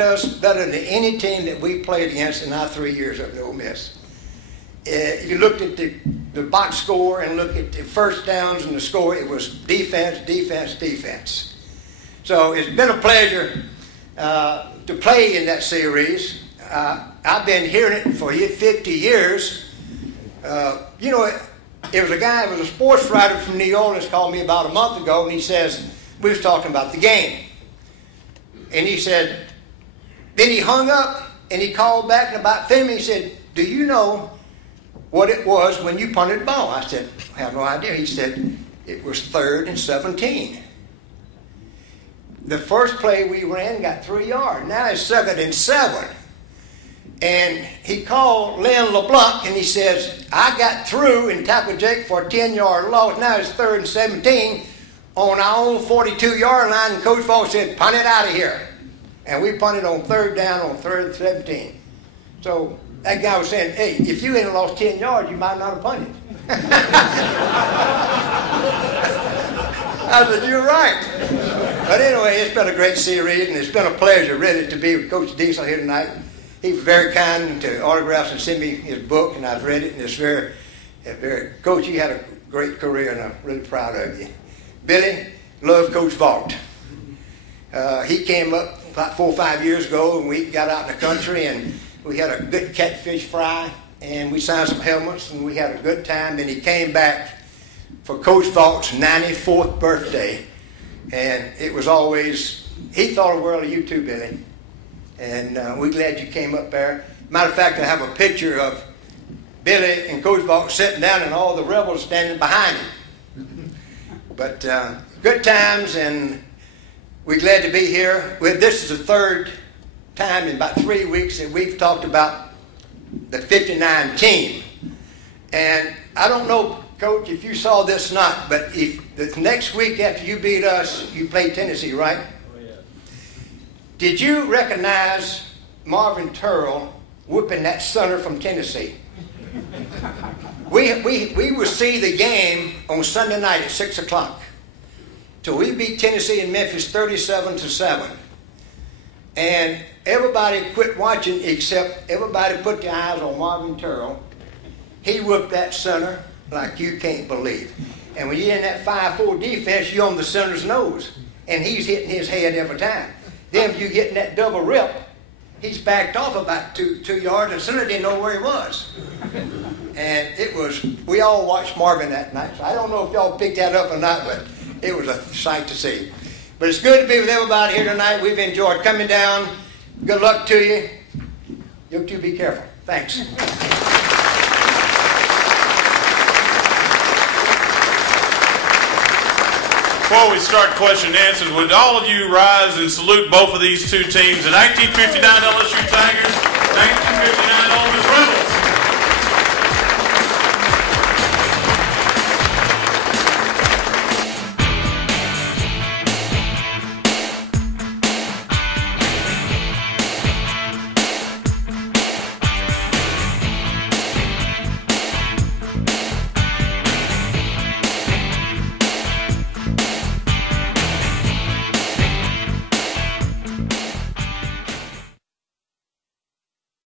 us better than any team that we played against in our 3 years up at Ole Miss. If you looked at the box score and looked at the first downs and the score, it was defense, defense, defense. So it's been a pleasure to play in that series. I've been hearing it for 50 years. You know, it was a guy, it was a sports writer from New Orleans called me about a month ago, and he says, we was talking about the game. And he said, then he hung up and he called back and about 5 minutes. He said, do you know what it was when you punted the ball? I said, I have no idea. He said, it was 3rd and 17. The first play we ran got 3 yards. Now it's 2nd and 7. And he called Len LeBlanc and he says, I got through and tackled Jake for a 10-yard loss. Now it's 3rd and 17 on our own 42-yard line. And Coach Vaught said, punt it out of here. And we punted on 3rd down on 3rd and 17. So that guy was saying, hey, if you hadn't lost 10 yards, you might not have punted. I said, you're right. But anyway, it's been a great series, and it's been a pleasure, really, to be with Coach Diesel here tonight. He was very kind to autograph and send me his book, and I've read it, and it's very, Coach, you had a great career, and I'm really proud of you. Billy, love Coach Vaught. He came up about 4 or 5 years ago, and we got out in the country, and we had a good catfish fry, and we signed some helmets, and we had a good time. And he came back for Coach Vaught's 94th birthday, and it was always, he thought the world of you too, Billy. And we're glad you came up there. Matter of fact, I have a picture of Billy and Coach Vaught sitting down and all the rebels standing behind him. But good times, and we're glad to be here. This is the 3rd time in about 3 weeks that we've talked about the 59 team. And I don't know, Coach, if you saw this or not, but if the next week after you beat us, you played Tennessee, right? Oh, yeah. Did you recognize Marvin Turrell whooping that center from Tennessee? We would see the game on Sunday night at 6 o'clock. So we beat Tennessee in Memphis 37-7. And everybody quit watching except everybody put their eyes on Marvin Turrell. He whooped that center like you can't believe. And when you're in that 5-4 defense, you're on the center's nose. And he's hitting his head every time. Then if you get in that double rip, he's backed off about 2 yards, and the center didn't know where he was. And it was, we all watched Marvin that night. So I don't know if y'all picked that up or not, but it was a sight to see. But it's good to be with everybody here tonight. We've enjoyed coming down. Good luck to you. You two be careful. Thanks. Before we start question and answers, would all of you rise and salute both of these two teams? The 1959 LSU Tigers, 1959 Ole Miss